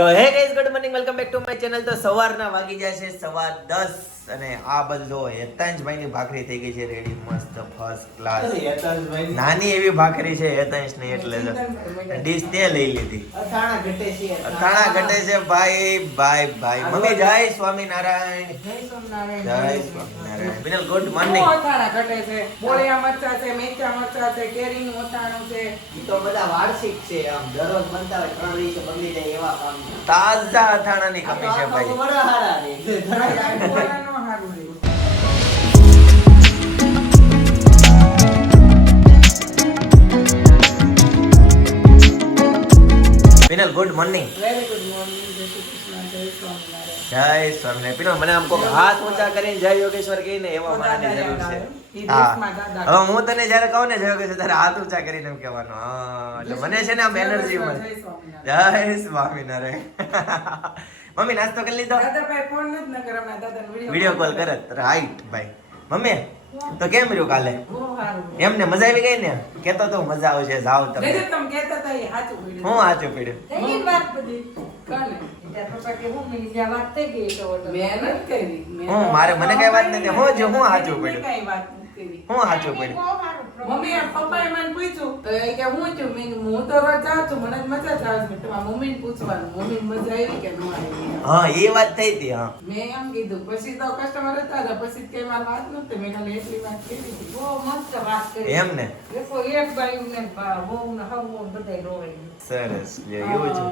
તો હે guys, good morning, welcome back to my channel. તો સવારના વાગી જાય છે 10:15 અને આ બધો હેતાંશભાઈ ની ભાખરી થઈ ગઈ છે રેડી, મસ્ત ફર્સ્ટ ક્લાસ. નાની એવી ભાખરી છે હેતાંશ ની, એટલે ડીશ તે લઈ લીધી. અથાણા ઘટે છે ભાઈ ભાઈ ભાઈ. મમ્મી જય સ્વામિનારાયણ. જય સ્વામિનારાયણ. Binal good morning. અથાણા ઘટે છે, બોળિયા મરચા છે, મેથા મરચા છે, કેરીનું અથાણું છે. ઈ તો બધા વાર્ષિક છે, આમ દરરોજ બનતા હોય 3 દિવસે બની જાય એવા કામ છે. તાજા અથાણાની કમી છે ભાઈ. બડા હારા રે. બોળાનું હારું રહ્યું. Binal good morning. Very good morning. જય શ્રી કૃષ્ણ. જય સ્વામિનારાયણ. જય સ્વામિનારાયણ. પીનો મને આમ કોક હાથ ઊંચા કરીને જય યોગેશ્વર કહીને એવા માણસની જરૂર છે. હા, હવે હું તને જ્યારે કહું ને જય યોગેશ્વર ત્યારે હાથ ઊંચા કરીને એમ કહેવાનું. હા, એટલે મને છે ને આમ એનર્જી મળે. જય સ્વામિનારાયણ. મમ્મી નાસ્તો કરી લીધો? દાદાભાઈ ફોન જ ન કરે, હમણાં દાદાને વિડિયો કોલ કરે. રાઈટ ભાઈ. મમ્મી તો કેમ રહ્યું કાલે? બહુ સારું. એમને મજા આવી ગઈ ને? કેતો તો મજા આવશે, જાવ તમે. લેજો, તમે કહેતા હતા એ સાચું પડ્યું. હું સાચું પડ્યું. એની વાત બધી કાલે મેં નથી કરી. મને કઈ વાત નથી. હું જો હું સાચું મેં પડ્યું. કાંઈ વાત નથી કરી. હું સાચું પડ્યું. મમ્મી પપ્પાએ મને પૂછ્યું તો એ કે હું છું, મેં કીધું, હું તો રોજ જાઉં છું, મને જ મજા જ આવે છે. તમારા મમ્મીને પૂછવાનું, મમ્મીને મજા આવી કે ન આવી. હા, એ વાત થઈ હતી. હા, મેં એમ કીધું. પછી તો કસ્ટમર હતા ને, પછી કઈ મારી વાત નહોતી. મેં ખાલી એટલી વાત કરી હતી. બહુ મસ્ત વાત કરી. એમ ને? દેખો, એક બાયુને બહુને હવુ બધાય રોવાઈ ગયું. સરસ લ્યો, એવું છે.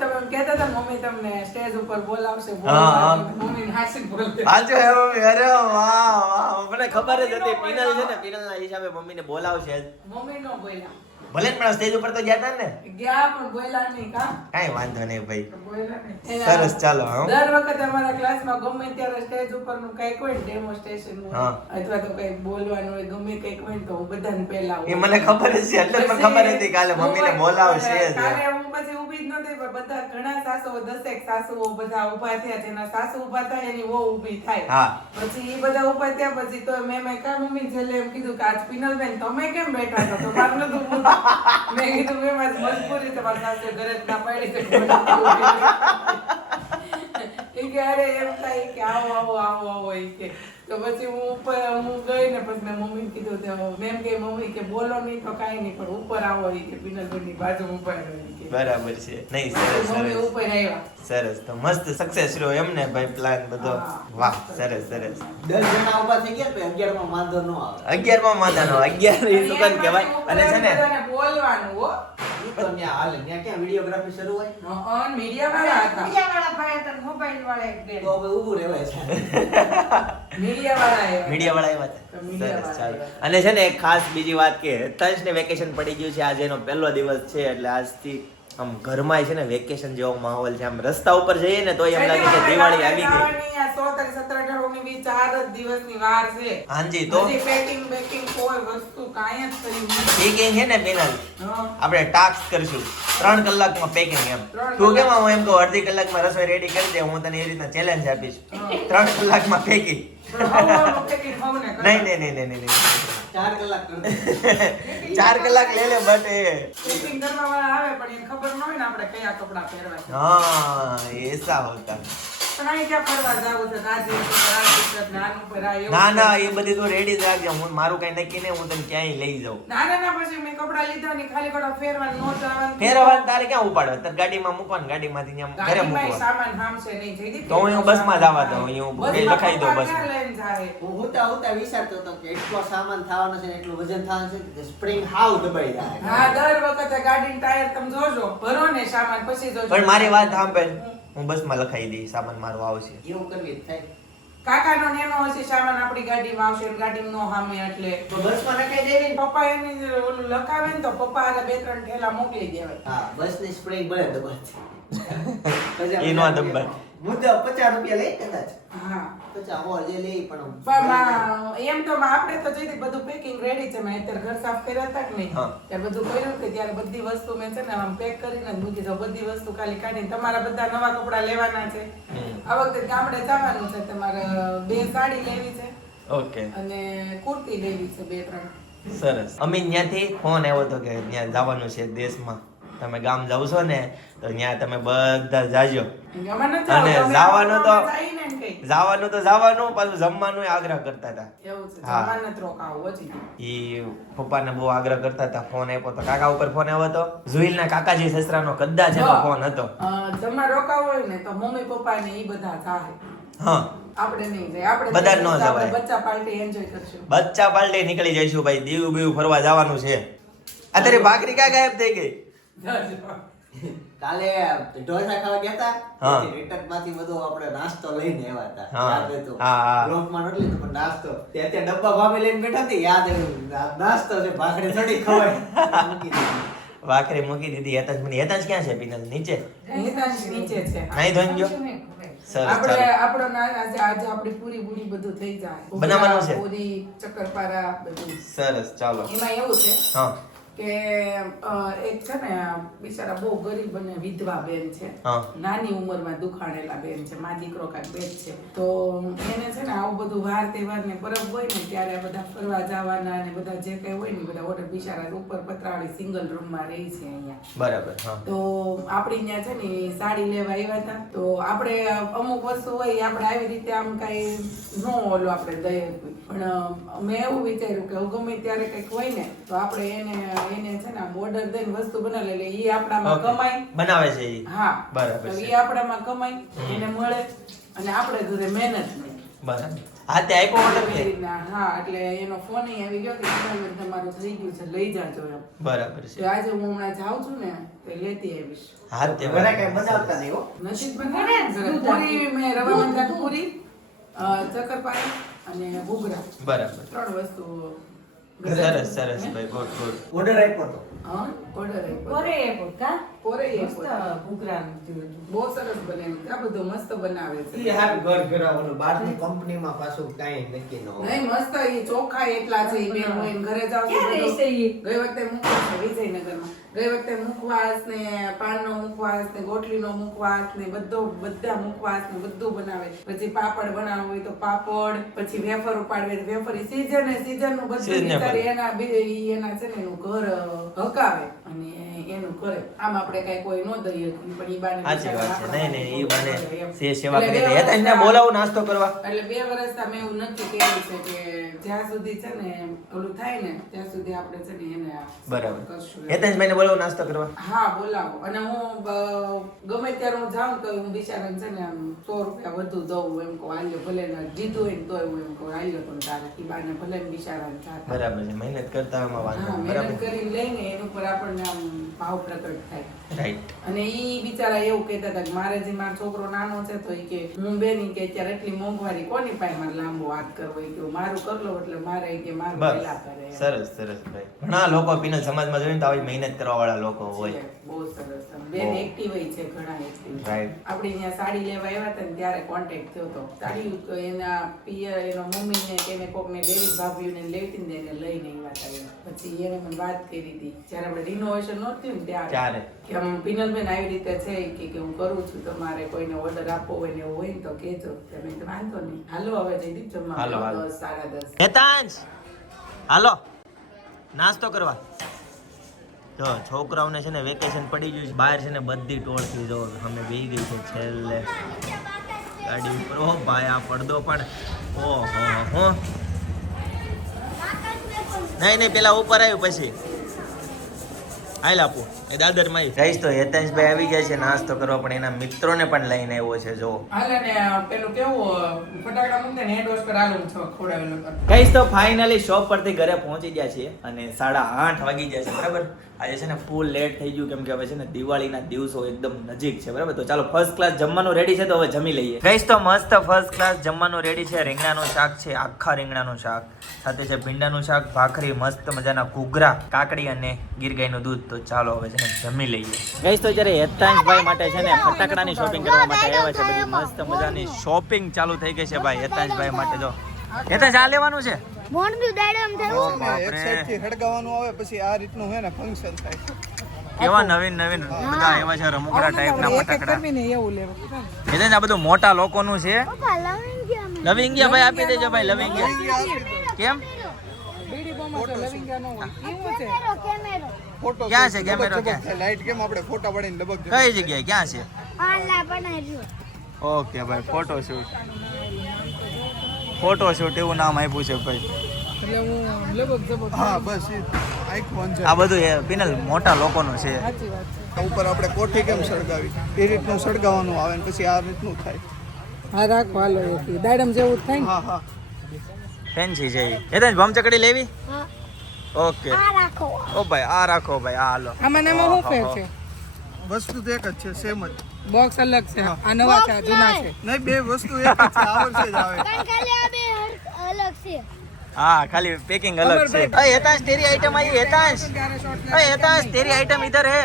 તમે એમ કહેતા હતા ને, મમ્મી તમને સ્ટેજ ઉપર બોલાવશે, હા. મમ્મીને હાસી બોલતે. આજો હે મમ્મી. અરે વાહ વાહ, મને ખબર જ હતી. પિનલ છે ને, પિનલના હિસાબે મમ્મીને બોલાવશે જ. મમ્મી નો બોલ્યા. ભલે ને પણ સ્ટેજ ઉપર તો ગયા હતા ને. ગયા પણ બોલ્યા નહીં. કા કાંઈ વાંધો નહીં ભાઈ. બોલ્યા નહીં. સરસ, ચાલો. હા, દર વખતે અમારા ક્લાસમાં ગમે ત્યારે સ્ટેજ ઉપરનું કંઈક હોય ને, ડેમોન્સ્ટ્રેશન હોય હા. અથવા તો કંઈક બોલવાનું હોય, ગમે કંઈક હોય ને, તો હું બધાને પહેલા એ મને ખબર જ છે, એટલે જ મને ખબર હતી કાલે મમ્મીને બોલાવશે જ. કાલે હું પછી ઊભી જ નહોતી, પણ બધા ઘણા સાસુઓ, 10 સાસુઓ બધા ઊભા થયા. જેના સાસુ ઊભા થાય એની વહુ ઊભી થાય. હા. પછી એ બધા ઊભા થયા. પછી તો મેં કા મમ્મી છેલ્લે એમ કીધું કે આજ પિનલબેન તમે કેમ બેઠા છો? તો મારે નતું બોલવું. મેં કીધું મેં મારી મજબૂરી તમારી સાસુ ઘરે જ ના પાડી છે. ઈ કે અરે એમ થાય કે આવો ઈ કે. તો પછી હું ઉપર ગઈ ને પછી મેં મમ્મીને કીધું તો મેમ કે મમ્મી કે બોલો નહીં તો કાંઈ નહીં, પણ ઉપર આવો ઈ કે પિનલબેનની બાજુ ઉપર રહો ઈ કે. બરાબર છે. નહીં, સરસ મમ્મી સરસ ઉપર આવ્યા. સરસ. તો મસ્ત સક્સેસ રહ્યો એમ ને ભાઈ, પ્લાન બધો. હા. વાહ, સરસ સરસ. 10 જણા ઊભા થઈ ગયા તો 11 માં વાંધો ન આવે. 11માં માતાનો 11 એ સુગંધ કહેવાય. અને છે ને બધાને બોલવાનું હો. ઈ તો ન્યા હાલે. ન્યા ક્યાં વિડિયોગ્રાફી શરૂ હોય? મીડિયા વાળા હતા. તો હવે ઊભું રહેવાય છે. મીડિયા વાળા આવ્યા. મીડિયા વાળા આવ્યા હતા. તો મીડિયા સરસ, ચાલો. વાળા અને છે ને એક ખાસ બીજી વાત કે તંશને વેકેશન પડી ગયું છે. આજે એનો પહેલો દિવસ છે, એટલે આજથી આમ ઘરમાં છે ને વેકેશન જેવો માહોલ છે. આમ રસ્તા ઉપર જઈએ ને તો એમ લાગે કે દિવાળી આવી ગઈ. આ 16, 17, 18 ની 4 જ દિવસની વાર છે. હાજી, તો હજી પેકિંગ કોઈ વસ્તુ કાંઈ જ થયું નથી. પેકિંગ છે ને બેનલ, હા. આપણે ટાસ્ક કરશું 3 કલાકમાં પેકિંગ. એમ 3 તું કેમ હું એમ કહું અડધી કલાકમાં રસોઈ રેડી કરી દે, હું તને એ રીતના ચેલેન્જ આપીશ. 3 કલાકમાં પેકિંગ. પણ હવાનું packing હવને કરે. નહીં 4 કલાક કરી દે. 4 કલાક લે બટ એ Packing કરવા વાળા આવે પણ એને ખબર ન હોય ને આપણે કયા કપડાં પહેરવા છે. હા, એસા હોતા. પણ અહીં ક્યાં ફરવા જાવું છે? આજે ઉપર આ ટી-શર્ટ ને આનું ઉપર આ એવું ના છે. ના, એ બધી તો રેડી જ રાખજે. હું મારું કઈ નક્કી નહીં, હું તને ક્યાંય લઈ જાઉં. ના પછી મેં કપડાં લીધા ને ખાલી ખોટા ફેરવાનું નો જવાનું. ફેરવવાનું તારે ક્યાં ઉપાડે? તારે ગાડીમાં મૂકવાનું, ગાડીમાંથી ત્યાં ઘરે ગાડીમાંય મૂકવાનું. સામાન હામશે નહીં. જયદીપ, તો હું બસમાં જ આવવા દઉં. હું બસમાં લખાઈ દઉં પપ્પા બસમાં. ક્યાં લઈને જાય? હું હુતા વિચારતો હતો કે એટલો સામાન થવાનો છે ને એટલું વજન થવાનું છે કે સ્પ્રિંગ હાવ દબાઈ જાય. હા, દર વખતે ગાડીનું ટાયર તમે જોજો, ભરો ને સામાન પછી જોજો. પણ મારી વાત સાંભળ, હું બસમાં લખાઈ દઈશ, સામાન મારો આવશે. એવું કરવી જ થાય. કાકાનો ને એનો હશે સામાન આપણી ગાડીમાં આવશે ને ગાડીમાં નો હામે એટલે તો બસમાં નખાઈ દેવી ને. પપ્પા એની ઓલું લખાવે ને તો પપ્પા આને 2-3 ઠેલા મોકલી દેવાય. હા, બસની સ્પ્રિંગ બળે દબાય. એ નો દબાય. મુદ્દા 50 રૂપિયા લઈ કદાચ. હા, 50 હોર જે લઈ પણ એમ તો આપણે તો જઈતી બધું પેકિંગ રેડી છે. મેં અત્યારે ઘર સાફ કર્યા હતા કે નહીં, હા. ત્યારે બધું કર્યું કે ત્યારે બધી વસ્તુ મેં છે ને આમ પેક કરીને જ મૂકી દઉં. બધી વસ્તુ ખાલી કાઢીને તમારા બધા નવા કપડાં લેવાના છે. આ વખતે ગામડે જવાનું છે, તમારે 2 સાડી લેવી છે ઓકે, અને કુર્તી લેવી છે 2-3. સરસ. અમે ત્યાંથી ફોન આવ્યો હતો કે ત્યાં જવાનું છે દેશમાં, તમે ગામ જાવ છો ને તો ત્યાં તમે બધા જાજો અમારે નથી અને જવું. જવાનું તો- અમે જઈએ ને કંઈક. જવાનું પાછું જમવાનું આગ્રહ કરતા હતા એવું છે હા. જમવા નથી રોકાવું હજી. ઈ પપ્પાને બહુ આગ્રહ કરતા હતા ફોન આપ્યો તો કાકા ઉપર ફોન આવ્યો હતો ઝુઈલના કાકાજી સસરાનો કદાચ એનો ફોન હતો જમવા રોકાવું હોય ને તો મમ્મી પપ્પા ને ઈ બધા થાય. હા આપણે નહીં જાય. આપણે બધા ન આપણે જવાય. બચ્ચા પાર્ટી એન્જોય કરશું. બચ્ચા પાલટી નીકળી જઈશું ભાઈ દીવ બીવ ફરવા જવાનું છે અત્યારે ભાખરી ક્યાં ગાયબ થઈ ગઈ કાલે ઢોસા ખાવા ગયા હા. હતા રિટર્ન માંથી બધો આપણે નાસ્તો લઈને આવ્યા હતા હા. યાદ હોય તો હા, હા. બ્લોકમાં નથી લીધો પણ નાસ્તો તે અત્યારે ડબ્બા ભાભી લઈને બેઠા હતી યાદ આવ્યું આ નાસ્તો છે ભાખરી થોડી ખવાય મૂકી દીધી. ભાખરી મૂકી દીધી હેતાંશ ક્યાં છે પિનલ નીચે હિતાંશ નીચે છે. નહીં ધોઈને ગયો સરસ આપણે ચાલો આપણો આજે આપણી પૂરી પૂરી બધું થઈ જાય. બનાવવાનું છે? પૂરી ચક્કરપારા બધું. સરસ ચાલો એમાં એવું છે હા કે એક છે ને બિચારા બહુ ગરીબ અને વિધવા બેન છે. હા. નાની ઉંમરમાં દુખાણેલા બેન છે. મા દીકરો કાંઈક બેન છે. તો એને છે ને આવું બધું વાર તહેવાર ને પરબ હોય ને ત્યારે આ બધા ફરવા જવાના ને બધા જે કઈ હોય ને બધા ઓર્ડર બિચારા ઉપર પતરાવાળી સિંગલ રૂમમાં રહી છે અહીંયા. બરાબર હા તો આપણી ત્યાં છે ને સાડી લેવા આવ્યા હતા. તો આપણે અમુક વસ્તુ હોય એ આપણે આવી રીતે આમ કઈ નો ઓલો આપણે દઈએ પણ મેં એવું વિચાર્યું કે ગમે ત્યારે કંઈક હોય ને તો આપણે એને છે ને ઓર્ડર દઈને વસ્તુ બનાવી લે એ આપણામાં Okay. કમાય. બનાવે છે ઈ હા બરાબર તો છે. એ આપણામાં કમાય એને મળે અને આપણે ઘરે મહેનત નહીં. બરાબર હા તે આપ્યો ઓર્ડર એ રીતના હા એટલે એનો ફોન આવી ગયો કે તમારું તમારું થઈ ગયું છે લઈ જાજો એમ. બરાબર તો છે આજે હું હમણાં જાઉં છું ને તો લેતી આવીશ. હા તે ઘરે કઈ બનાવતા નહીં હો નસીબ બનાવે પૂરી મેં રવા મંદાક પૂરી ચક્કરપારા અને ઘૂઘરા બરાબર 3 વસ્તુ સરસ સરસ ભાઈ ગુડ ગુડ ઓર્ડર આપ્યો તો હા ઓર્ડર પોરે પોતા પોરે મસ્ત ઘૂઘરા બહુ સરસ બને આ બધું મસ્ત બનાવે છે ઈ હાર ઘર ઘરાવાનું બહારની કંપનીમાં પાછું કાંઈ નક્કી ન હોય નહીં મસ્ત એ ચોખા એટલા છે ઈ બેન હોય ને ઘરે જાવ ક્યાં રહે છે ઈ? ગઈ વખતે મુખવાસ છે વિજયનગરમાં ગઈ વખતે મુખવાસ ને પાનનો મુખવાસ ને ગોટલીનો મુખવાસ ને બધા મુખવાસ ને બધું બનાવે પછી પાપડ બનાવવો હોય તો પાપડ પછી વેફર ઉપાડવે તો વેફર સીઝન નું બધું Seasonable. વિચારી એના છે ને એનું ઘર હકાવે અને એનું કરે આમ આપણે કઈ કોઈ નો દઈએ પણ ઈ બાને સાચી વાત છે નહીં નહીં ઈ બને એમ. સે સેવા એટલે કરી બે દે હેતાંશને વર્ષ બોલાવું નાસ્તો કરવા એટલે 2 વર્ષથી મેં એવું નક્કી કર્યું છે કે જ્યાં સુધી છે ને ઓલું થાય ને ત્યાં સુધી આપણે છે ને એને બરાબર કરશું એમ. હેતાંશભાઈને બોલાવું નાસ્તો કરવા હા બોલાવો અને હું ગમે ત્યારે હું જાઉં તો હું બિચારાને છે ને આમ 100 રૂપિયા વધુ દઉં એમ કહું હાલ્યો ભલે ને જીતું હોય ને તોય હું એમ કહું હાલ્યો પણ તારે ઈ બાને ભલે ને બિચારાને સાથે બરાબર છે મહેનત કરતા આમાં વાંધો હા નહીં. મહેનત બરાબર કરીને લઈને એની ઉપર આપણને આમ ભાવ પ્રગટ થાય રાઈટ અને ઈ બિચારા એવું કહેતા હતા કે મારે જે મારો છોકરો નાનો છે તો ઈ કે હું બેની કે અત્યારે એટલી મોંઘવારી કોની પાસે મારે લાંબો વાત કરવો ઈ કે મારું કરલો એટલે મારે ઈ કે મારું પહેલા કરે બસ એમ. સરસ સરસ ભાઈ ઘણા લોકો પિનલ સમાજમાં જોઈને તો આવી મહેનત કરવા વાળા લોકો હોય છે. બહુ સરસ બેન બહુ. એક્ટિવ છે ઘણા એક્ટિવ Right. આપણે અહીંયા સાડી લેવા આવ્યા હતા ને ત્યારે કોન્ટેક્ટ થયો હતો સાડી તો એના પિયર એનો મમ્મીને કે એને કોકને લેવી ભાભીઓને લેવી ને એને લઈને આવ્યા હતા પછી એને મને વાત કરી હતી જ્યારે આપણે રિનોવેશન નહોતું ને ત્યારે. ત્યારે કે આમ પિનલબેન આવી રીતે છે કે હું કરું છું તમારે કોઈને ઓર્ડર આપવો હોય ને એવું હોય ને તો કહેજો તો મેં કીધું વાંધો નહીં હાલો હવે જયદીપ જમવા હાલો, હાલો. 10 સાડા 10 હેતાંશ હાલો નાસ્તો કરવા જો છોકરાઓને છે ને વેકેશન પડી ગયું છે બહાર છે ને બધી ટોળથી જો અમે બેહી ગઈ છે છેલ્લે ગાડી ઉપર ઓ ભાઈ આ પડદો પણ ઓહો હો નહીં પેલા ઉપર આવ્યું પછી હાલ આપો એ દાદરમાં જઈશ તો હેતાંશભાઈ આવી ગયા છે નાસ્તો કરવા પણ એના મિત્રોને પણ લઈને આવ્યો છે જો હાલે ને પેલું કેવું ફટાકડા મૂકતે ને હેડ વોશ પર આલુ ખવડાવેલું કઈશ તો ફાઇનલી શોપ પરથી ઘરે પહોંચી ગયા છીએ અને 8:30 વાગી ગયા છે બરાબર આજે છે ને ફૂલ લેટ થઈ ગયું કેમ કે હવે છે ને દિવાળીના દિવસો એકદમ નજીક છે બરાબર તો ચાલો ફર્સ્ટ ક્લાસ જમવાનું રેડી છે તો હવે જમી લઈએ કઈશ તો મસ્ત ફર્સ્ટ ક્લાસ જમવાનું રેડી છે રીંગણાનું શાક છે આખા રીંગણાનું શાક સાથે છે ભીંડાનું શાક ભાખરી મસ્ત મજાના ઘૂઘરા કાકડી અને ગીર ગાયનું દૂધ તો ચાલો હવે છે ને જમી લઈએ કઈશ તો જ્યારે હેતાંશભાઈ માટે છે ને ફટાકડાની શોપિંગ કરવા માટે આવ્યા છે બધી મસ્ત મજાની શોપિંગ ચાલુ થઈ ગઈ છે ભાઈ હેતાંશભાઈ માટે જો હેતાંશ આ લેવાનું છે મોણબી દાડમ થયું બાપરે. એક સાઈડથી હળગાવાનું આવે પછી આ રીતનું હે ને ફંક્શન થાય કેવા નવીન નવીન બધા એવા છે રમકડા ટાઈપના ફટાકડા ને એવું લેવું હેતાંશ આ બધું મોટા લોકોનું છે પપ્પા લવિંગિયા મે લવિંગિયા ભાઈ આપી દેજો ભાઈ લવિંગિયા કેમ બીડી બોમાં તો લવિંગા નો હોય એવું છે કેમેરો કેમેરો ફોટો ક્યાં છે કેમેરો? ક્યાં? લાઈટ કેમ આપણે ફોટા પાડીને લબક કઈ જગ્યાએ ક્યાં છે? આલા બનાવ્યો ઓકે ભાઈ ફોટોશૂટ ફોટોશૂટ એવું નામ આપ્યું છે ભાઈ. એટલે હું લબક જબક હા બસ એ આઈફોન છે આ બધું એ પિનલ મોટા લોકોનું છે. સાચી વાત છે. ઉપર આપણે કોઠી કેમ સળગાવી એ રીતનું સળગાવવાનું આવે ને પછી આ રીતનું થાય હા રાખો હાલો એક દાડમ જેવું જ થાય ને. હા હા ફેન્સી છે એ. એ તો ભમચકડી લેવી? હા ઓકે. આ રાખો ઓ ભાઈ આ રાખો ભાઈ આ હાલો. આમાં ને એમાં શું ફેર છે? વસ્તુ તો એક જ છે સેમ જ બોક્સ અલગ છે આ નવા છે આ જૂના છે. નહીં બે વસ્તુ એક જ છે આ વર્ષે જ આવે કારણ કે આ બે અલગ છે હા ખાલી પેકિંગ અલગ છે. અરે હેતાંશ तेरी आइटम आई હેતાંશ. अरे हेतांश तेरी आइटम इधर है.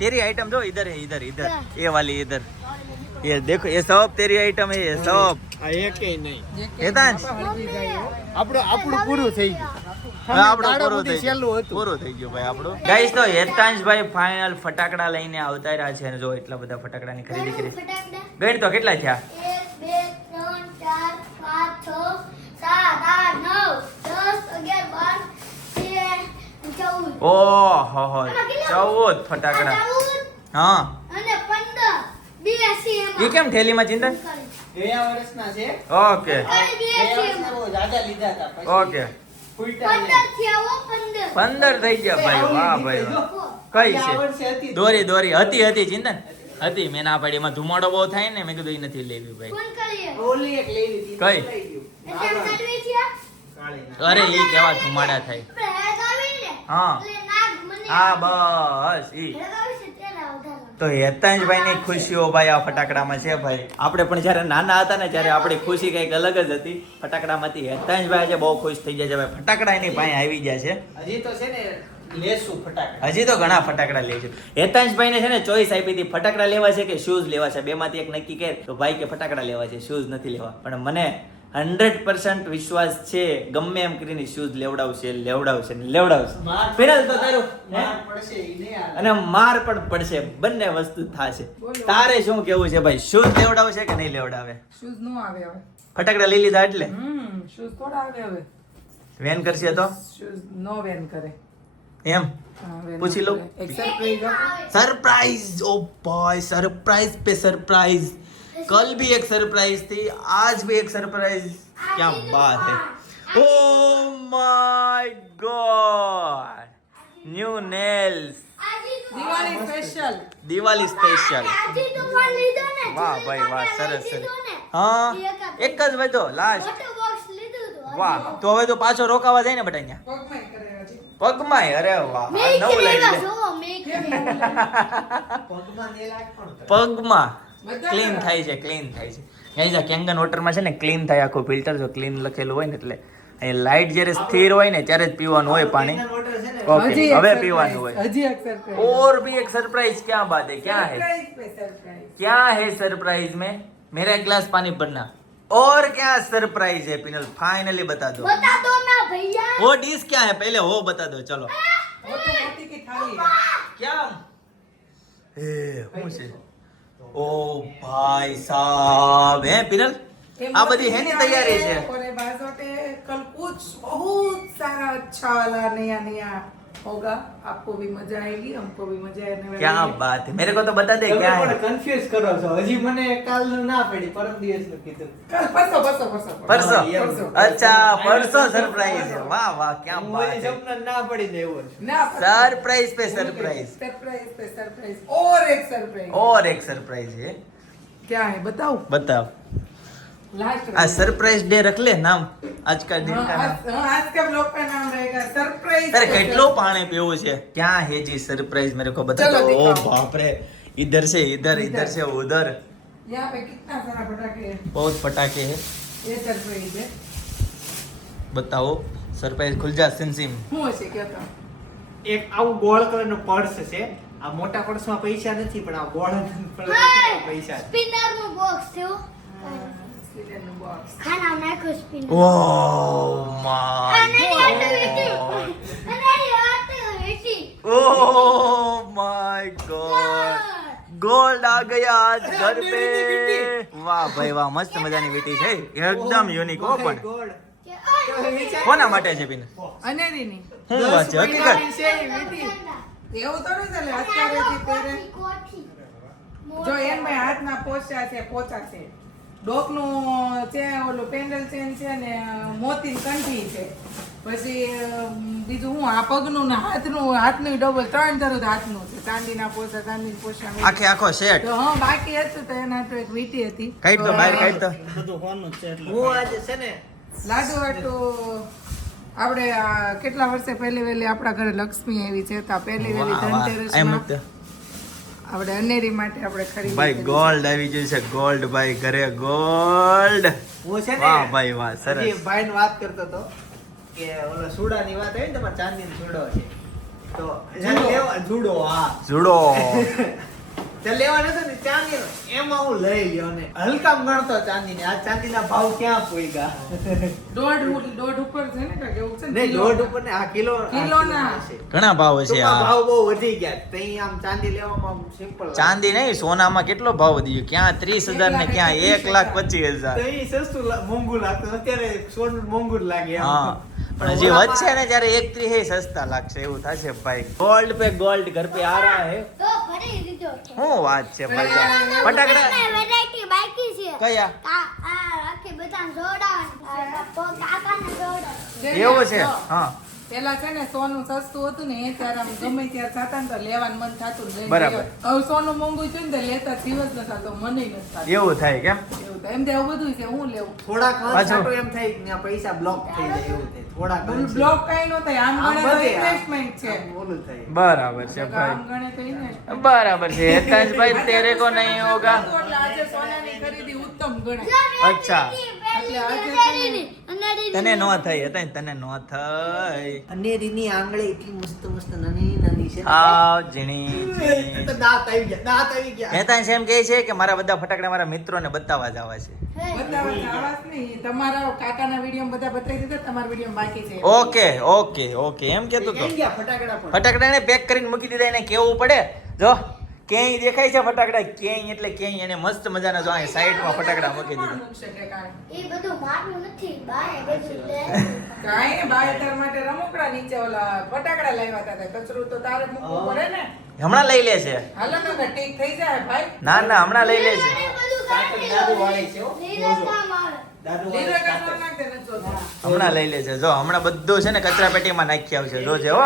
तेरी आइटम दो इधर है इधर इधर ये वाली इधर ये देखो ये सब तेरी आइटम है ये सब. આ એકેય નહીં હેતાંશ આપણું પૂરું થઈ ગયું આપણું દાડો પૂરું બધી થઈ સહેલું ગયું હતું. પૂરું થઈ ગયું ભાઈ આપણું. ગાઈસ તો હેતાંશભાઈ ફાઇનલ ફટાકડા લઈને આવતા રહ્યા છે અને જો એટલા બધા ફટાકડાની ખરીદી કરી. ફટાકડા ગણ તો કેટલા થયા? 1 2 3 4 5 6 7 8 9 10 11 12 13 14 ઓહો હો 14 ફટાકડા. હા અને 15 બે છે એ કેમ થેલીમાં ચિંતન? ગયા વર્ષના છે ઓકે ખાલી બે ગયા છે વર્ષના બહુ જાજા લીધા હતા પછી ઓકે ફૂટ્યા 15 થયા હો 15 15 થઈ ગયા ભાઈ. વાહ ભાઈ વાહ. કઈ આ છે? વર્ષે હતી દોરી દોરી હતી ચિંતન હતી. મેં ના પાડી એમાં ધુમાડો બહુ થાય ને મેં કીધું એ નથી લેવી ભાઈ. ફોન કરીએ ઓલી એક લઈ લીધી કઈ? લઈ ગયું એટલે કાઢવી છે કાળી અરે ઈ કેવા ધુમાડા થાય. આપણે હેગાવી ને હા એટલે નાગ મને હા બસ ઈ હેગાવી છે તેના વધારે તો હેતાંશભાઈ ની ખુશીઓ ભાઈ આ ફટાકડામાં છે ભાઈ. આપણે પણ જ્યારે નાના હતા ને ત્યારે આપણી ખુશી કંઈક અલગ જ હતી ફટાકડામાંથી. હેતાંશભાઈ આજે બહુ ખુશ થઈ જાય છે ભાઈ. ફટાકડા એની પાસે આવી ગયા છે. હજી તો છે ને લેશું ફટાકડા હજી તો ઘણા ફટાકડા લે છે. હેતાંશભાઈને છે ને ચોઈસ આપી હતી ફટાકડા લેવા છે કે શૂઝ લેવા છે. બેમાંથી એક નક્કી કરે તો ભાઈ કે ફટાકડા લેવા છે શૂઝ નથી લેવા. પણ મને 100% વિશ્વાસ છે ગમે એમ કરીને શૂઝ લેવડાવશે માર ફિલહાલ તો તારું માર પડશે ઈ નહીં આવે અને માર પણ પડશે બંને વસ્તુ થશે. તારે શું કેવું છે ભાઈ? શૂઝ લેવડાવશે કે નહીં લેવડાવે? શૂઝ નો આવે હવે. ફટાકડા લઈ લીધા એટલે શૂઝ થોડા આવે હવે. વેન કરશે તો શૂઝ નો વેન કરે. એમ હા, વેન પૂછી નો લઉં. કરે. એક સરપ્રાઈઝ આપો. सरप्राइज ओ भाई सरप्राइज पे सरप्राइज. कल भी एक सरप्राइज थी आज भी एक सरप्राइज. क्या बात है. Oh my God new nails Diwali special. Diwali special. આજે તો ફોન લીધો ને વાહ ભાઈ વાહ સરસ સરસ. લીધો ને હા એક જ વધો લાસ્ટ. મોટો બોક્સ લીધું હતું વાહ તો હવે તો પાછો રોકાવા જાય ને બટા અહીંયા પગમાં કરે હજી. પગમાંય. અરે વાહ મેં નવું કે લાગી લેવા જાય. જો મેં કે પગમાં ને લાગ પણ કરે. પગમાં બધા ક્લીન કરાવે. થાય છે ક્લીન થાય છે. ગાઈઝ આ કેંગન વોટરમાં છે ને ક્લીન થાય આખું ફિલ્ટર. જો ક્લીન લખેલું હોય ને એટલે અહીં લાઈટ જ્યારે સ્થિર હોય ને ત્યારે જ પીવાનું હોય પાણી. Mineral water છે ને ઓકે હજી એક હવે surprise. પીવાનું હોય. હજી એક સરપ્રાઈઝ. और भी एक सरप्राइज. क्या बात है क्या है સરપ્રાઈઝ पे સરપ્રાઈઝ. क्या है सरप्राइज में? मेरा एक गिलास पानी भरना. और क्या सरप्राइज है पिनल? फाइनली बता दो. बता दो ना भैया वो डिश क्या है पहले वो बता दो. चलो वो तो मोती की थाली है. क्या ए શું છે? ओ भाई साहब है पिनल આ બધી હેની તૈયારી છે? और ये बाजोटे कल कुछ बहुत सारा अच्छा वाला नया नया होगा. आपको भी मजा आएगी हमको भी मजा आने वाली क्या है. बात है मेरे को तो बता दे તમે क्या પણ है. confuse કરો છો હજી મને કાલનું ના પડી પરમ દિવસનું કીધું कल परसों परसों परसों. अच्छा परसों सरप्राइज है. वाह वाह क्या હું बात ઓલી है. સપના ના પડી ને એવું છે ना सरप्राइज पे सरप्राइज सरप्राइज पे सरप्राइज और एक सरप्राइज. और एक सरप्राइज है. क्या है बताओ. बताओ. लास्ट आज सरप्राइज डे रख ले नाम आज का दिन का नाम. आज का ब्लॉग का नाम रहेगा सरप्राइज. अरे કેટલો પાણી પીવું છે? क्या है जी सरप्राइज मेरे को बता चलो दो. ओ दिखाओ. बाप रे इधर से इधर इधर से उधर यहाँ पे कितना सारा पटाखे है. बहुत पटाखे है. ये सरप्राइज है. बताओ सरप्राइज खुल जा सिम सिम. હું હશે કહેતા. એક આવું ગોળ કલરનું પર્સ છે આ મોટા પર્સમાં પૈસા નથી પણ આ ગોળ પર્સમાં પૈસા છે સ્પિનર નું બોક્સ છે હો. સ્વીડનનું બોક્સ. ખાના નાખ્યો સ્પિનર ओ माय અને હેટી ओह माय गॉड गोल्ड आ गया आज घर पे. વાહ ભાઈ વાહ મસ્ત મજાની વીટી છે એકદમ યુનિક હો પણ. ગોળ કોના માટે છે પિન? અનેરીની. શું વાત છે હકીકત? છે એ વીંટી. એવું તો નહીં ચાલે અત્યારેથી પહેરે કોઠી જો એમ ભાઈ હાથના પોચા છે ડોકનું છે ઓલું પેન્ડલ ચેન છે ને મોતી કંઠી છે પછી બીજું હું આ પગનું ને હાથનું ડબલ 3 ધરું હાથનું છે ચાંદીના પોચા આખે આખો સેટ તો હા બાકી હતું તો એના તો એક વીટી હતી કાઢ તો બહાર કાઢ તો હું આજે છે ને લાડુ વાટું આપણે કેટલા વર્ષે પહેલી વહેલી આપણા ઘરે લક્ષ્મી આવી છે તો આ પહેલી વહેલી ધનતેરસમાં આપણે અનેરી માટે આપણે ખરીદી ભાઈ કરી. ગોલ્ડ આવી ગયું છે ગોલ્ડ ભાઈ ઘરે ગોલ્ડ હું છે ને વાહ ભાઈ વાહ હજી સરસ ભાઈને વાત કરતો હતો કે ઓલો સુડાની વાત આવી ને તમારે ચાંદીનો સુડો છે તો જુડો હા જુડો તે લેવા નતો ને ચાંદીનો એમાં હું લઈ લ્યો ને હલકામ ગણતો ચાંદીને આ ચાંદીના ભાવ ક્યાં પોઈગા દોઢ ઉપર છે ને કાંઈક એવું છે ને નહીં દોઢ ઉપર ને આ કિલોના કિલોના. ઘણા ભાવ છે ટૂંકમાં આ ભાવ બહુ વધી ગયા તઈ આમ ચાંદી લેવામાં સિમ્પલ ચાંદી નહીં સોનામાં કેટલો ભાવ વધી ગયો ક્યાં 30,000 ને ક્યાં 1,25,000 તઈ સસ્તું મોંઘું લાગતું અત્યારે સોનું મોંઘું જ લાગે એમ. હા પણ હજી વધશે ને ત્યારે 1,30 સસ્તા લાગશે એવું થશે ભાઈ ગોલ્ડ પે ગોલ્ડ ઘર પે આ રહા હે તો ભરી દીધો છે શું વાત છે ભાઈ ફટાકડા વેરાયટી બાકી છે કયા આ આખી બધા જોડાણ કાકાને જોડાણ એવું છે હા પેલા છે ને સોનું સસ્તું હતું ને એ ત્યારે આમ ગમે ત્યારે થતા ને તો લેવાનું મન થતું ને લઈને બરાબર. લેવા. હવે સોનું મોંઘું છે ને તો લેતા દિવસ ન થતો મને નથી થતું એવું થાય કેમ એવું થાય. એમ તો એવું બધું છે હું લેવું થોડાક પાછું. વર્ષ એમ થાય કે ત્યાં પૈસા બ્લોક થઈ જાય એવું થાય થોડાક વર્ષ. બ્લોક કઈ નો થાય આમ આમ ગણે તો વધે, આમ- ઇન્વેસ્ટમેન્ટ છે આમ ઓલું થાય બરાબર છે આમ ભાઈ ગણે તો ઇન્વેસ્ટમેન્ટ બરાબર છે હેતાંશભાઈ તેરે કો નહીં હોગા એટલે આજે સોનાની ખરીદી ઉત્તમ ગણાય અચ્છા એટલે આજે છે ને તને નો થાય હેતાંશ તને નો થાય અનેરીની આંગળી એટલી મસ્ત મસ્ત નાની નાની છે આવ ઝીણી તો દાંત આવી ગયા હેતાંશ એમ કહે છે કે મારા બધા ફટાકડા મારા મિત્રોને બતાવવા જ આવા છે બતાવવાની આવાજ નહીં તમારા કાકાના વિડીયો બધા બતાવી દીધા તમારા વિડીયો બાકી છે ઓકે એમ કેતો તો ક્યાં ગયા ફટાકડા પણ ફટાકડાને પેક કરીને મૂકી દીધા એને કેવું પડે જો ક્યાંય દેખાય છે ફટાકડા ક્યાંય એટલે ક્યાંય એને મસ્ત મજાના જો અહીં સાઈડમાં ફટાકડા મૂકી દીધા મૂકશે કે કાંઈ? એ બધું મારું નથી બાય બધું લે કાંઈ નહીં, બાય તાર માટે રમકડા નીચે ઓલા ફટાકડા લાવ્યા હતા કચરું તો તારે મૂકવું પડે ને હમણાં લઈ લે છે હાલો ને તો ઠીક થઈ જાય ભાઈ ના હમણાં લઈ લે છે બધું કાઢી દાદુ વાળી છે હો. લીલો કામ આવે દાદુ લીલો વાળી કચરો નાખ દે, નથી જોતો. હમણાં લઈ લે છે જો હમણાં બધું છે ને કચરા પેટીમાં નાખી આવશે જો છે હો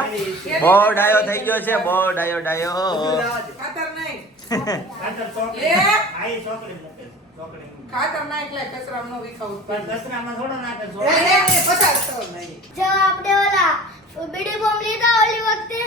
બહુ ડાયો થઈ ગયો છે બહુ ડાયો ખાતર નહીં કાતર ચોકડી. લે. આ ઈ ચોકડી મૂકે. ચોકડી મૂકે. ખાતર ના એટલે કચરામાં નો વિખાવું પણ દસરામાં થોડો નાખે એ, ચોકડી. એ, એ, પચાસ તો નહીં. જો આપણે ઓલા બીડી બોમ્બ લીધા ઓલી વખતે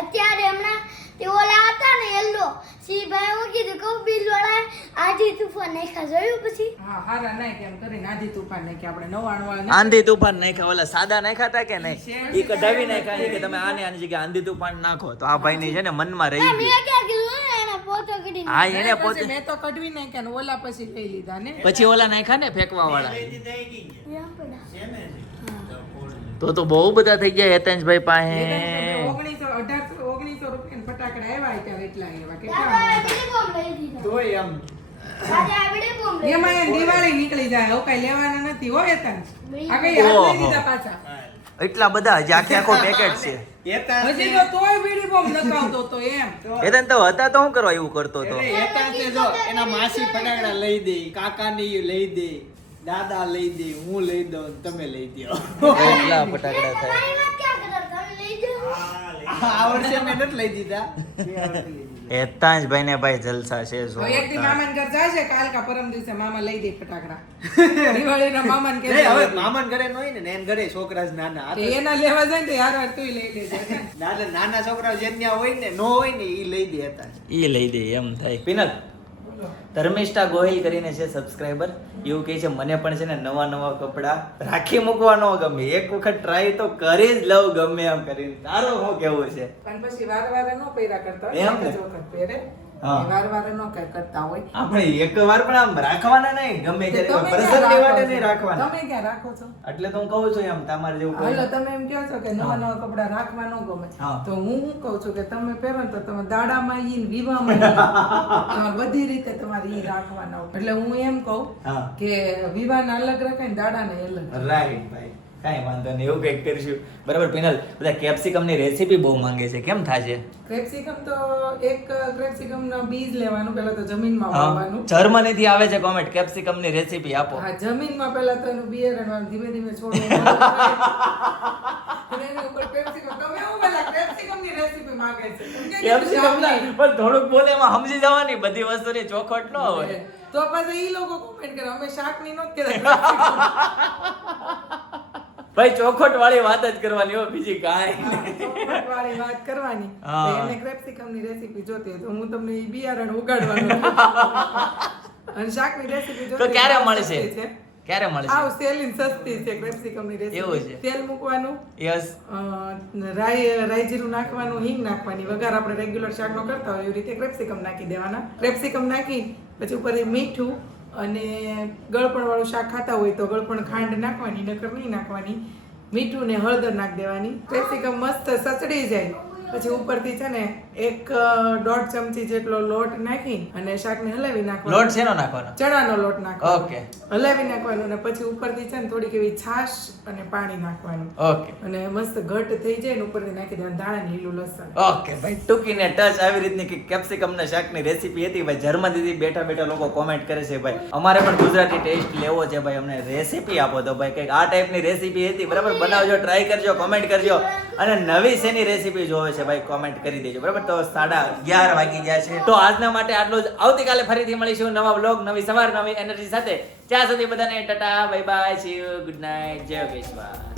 અત્યારે હમણાં તે ઓલા હતા ને યલો સી ભાઈ હું કીધું કહું બિલ વાળા આજી તુફાન નાખ્યા જોયું પછી હા હારા નાખ એમ કરીને આધી તુફાન નાખી આપણે 99 વાળા આંધી તુફાન નાખ્યા ઓલા સાદા નાખ્યા હતા કે નહીં ઈ કઢાવી નાખ્યા છે કે તમે આની જગ્યાએ આંધી તુફાન નાખો તો આ ભાઈની છે ને મનમાં રહી મેં ગયું ક્યાં કીધું ને એના ફોટો કાઢી હા એને પછી પોતે મેં તો કઢવી નાખ્યા ને ઓલા પછી લઈ લીધા ને પછી ઓલા નાખ્યા ને ફેંકવા વાળા નાખ્યા તો બહુ બધા થઈ ગયા હેતાંશભાઈ પાસે 1900 રૂપિયા ફટાકડા આવ્યા ત્યારે એટલા આવ્યા દાદા કેટલા બીડી બોમ્બ લઈ દીધા તોય એમ દાદા બીડી બોમ્બ લઈ એમાં એમ દિવાળી નીકળી જાય હવે કઈ લેવાના નથી હોય તા આ કઈ હાથ લઈ દીધા પાછા એટલા બધા હજી આખે આખો પેકેટ છે હજી તો તોય બીડી બોમ્બ નખાવતો તો એમ હેતાંશ તો હતા તો શું કરવા એવું કરતો હતો એટલે એકાંતે જો એના માસી ફટાકડા લઈ દે કાકાની લઈ દે દાદા લઈ દે હું લઈ દઉં તમે લઈ દો એટલા ફટાકડા થાય તમારી વાત ક્યાં કરતા તમે લઈ જાઓ આ વર્ષે મેં નથી લઈ દીધા બે વર્ષે લઈ દીધા. હેતાંશભાઈ ને ભાઈ જલસા છે હવે એક દી મામાન ઘર જાય છે કાલ કા પરમ દિવસે મામા લઈ દે ફટાકડા દિવાળીના મામાન કે નહીં, હવે મામાના ઘરે ન હોય ને એના ઘરે છોકરા જ નાના આ તો એના લેવા જાય ને તો યાર વાર તું લઈ લેજે નાના છોકરા જે ત્યાં હોય ને નો હોય ને ઈ લઈ દે હતા ઈ લઈ દે એમ થાય પિનલ ધર્મિષ્ઠા ગોહિલ કરીને છે સબસ્ક્રાઇબર એવું કહે છે મને પણ છે ને નવા કપડા રાખી મૂકવા ન ગમે એક વખત ટ્રાય તો કરી જ લઉં ગમે એમ કરીને તારું શું કેવું છે પણ પછી વાર નો પહેરા કરતા એમ હોય ને? એક જ વખત પહેરે હા. વાર નો કઈ કરતા હોય આપણે એકવાર પણ આમ રાખવાના નહીં ગમે ત્યારે કોઈ તમે પ્રસંગ ક્યાં માટે રાખો નહીં છો? રાખવાના તમે ક્યાં રાખો છો એટલે તો હું કહું છું એમ તમારે જેવું કોઈ હાલો તમે એમ કહો છો કે નવા કપડા રાખવા ન ગમે હા. તો હું શું કહું છું કે તમે પહેરો ને તો તમે દાડામાં ઈ ને વિવાહમાં ઈ. તમારે બધી રીતે તમારે ઈ રાખવાના હોય. એટલે હું એમ કહું હા કે વિવાહના અલગ રખાય ને દાડાને અલગ રાઈટ ભાઈ કાંઈ વાંધો નહીં, એવું કંઈક કરીશું. બરાબર પિનલ, બધા કેપ્સિકમની રેસીપી બહુ માંગે છે, કેમ થશે? ક્રેપ્સિકમ તો એક ક્રેપ્સિકમનો બીજ લેવાનું, પહેલા તો જમીનમાં વાવવાનું. જર્મનીથી આવે છે કોમેન્ટ, કેપ્સિકમની રેસીપી આપો. હા, જમીનમાં પહેલા તો એનું બિયારણ ધીમે ધીમે છોડવાનું અને એની ઉપર ક્રેપ્સિકમ તમે એવું પહેલા ક્રેપ્સિકમની રેસીપી માંગે છે કેપ્સિકમ પણ થોડુંક બોલે એમાં સમજી જવાની, બધી વસ્તુની ચોખવટ ન હોય. તો પછી ઈ લોકો કોમેન્ટ કરે અમે શાકની નોટ કહેતા ભાઈ ચોખવટ વાળી વાત જ કરવાની હોય, બીજી કાંઈ ચોખવટ વાળી વાત કરવાની. હા. તો એમને ક્રેપ્સિકમની રેસીપી જોતી હોય તો હું તમને ઈ બિયારણ ઉગાડવાનું અને શાકની રેસીપી જોતી તો ક્યારે હોય તો મળશે? સસ્તી છે. ક્યારે મળશે? આવ સેલિંગ સસ્તી છે ક્રેપ્સિકમની એવું રેસીપી. છે. તેલ મૂકવાનું, યસ. રાઈ જીરું નાખવાનું, હિંગ નાખવાની, વઘાર આપણે રેગ્યુલર શાકનો કરતા હોય એવી રીતે ક્રેપ્સિકમ નાખી દેવાના. ક્રેપ્સિકમ નાખી પછી ઉપર મીઠું અને ગળપણ વાળું શાક ખાતા હોય તો ગળપણ ખાંડ નાખવાની, નકર નહીં નાખવાની. મીઠું ને હળદર નાખી દેવાની. ક્રેપ્સિકમ મસ્ત સચડી જાય પછી ઉપરથી છે ને 1.5 ચમચી જેટલો લોટ નાખી અને શાકને હલાવી નાખવાનો. લોટ શેનો નાખવાનો? ચણાનો લોટ નાખવાનો. ઓકે. હલાવી નાખવાનો અને પછી ઉપરથી છે ને થોડીક એવી છાશ અને પાણી નાખવાનું ઓકે. અને મસ્ત ઘટ થઈ જાય ને ઉપરથી નાખી દેવાનું ધાણા ને લીલું લસણ. ઓકે ભાઈ, ટૂંકીને ટચ આવી રીતની કે કેપ્સિકમના શાકની રેસીપી હતી ભાઈ. જર્મનીથી બેઠા બેઠા લોકો કોમેન્ટ કરે છે ભાઈ અમારે પણ ગુજરાતી ટેસ્ટ લેવો છે ભાઈ, અમને રેસીપી આપો. તો ભાઈ કંઈક આ ટાઈપની રેસીપી હતી, બરાબર બનાવજો, ટ્રાય કરજો, કોમેન્ટ કરજો. અને નવી શેની રેસીપી જોવે છે ભાઈ કોમેન્ટ કરી દેજો, બરાબર. તો 11:30 વાગી ગયા છે, તો આજના માટે આટલું જ. આવતીકાલે ફરીથી મળીશું નવા વ્લોગ, નવી સવાર, નવી એનર્જી સાથે. ત્યાં સુધી બધાને Tata, bye bye, C you, good night, જય યોગેશ્વર.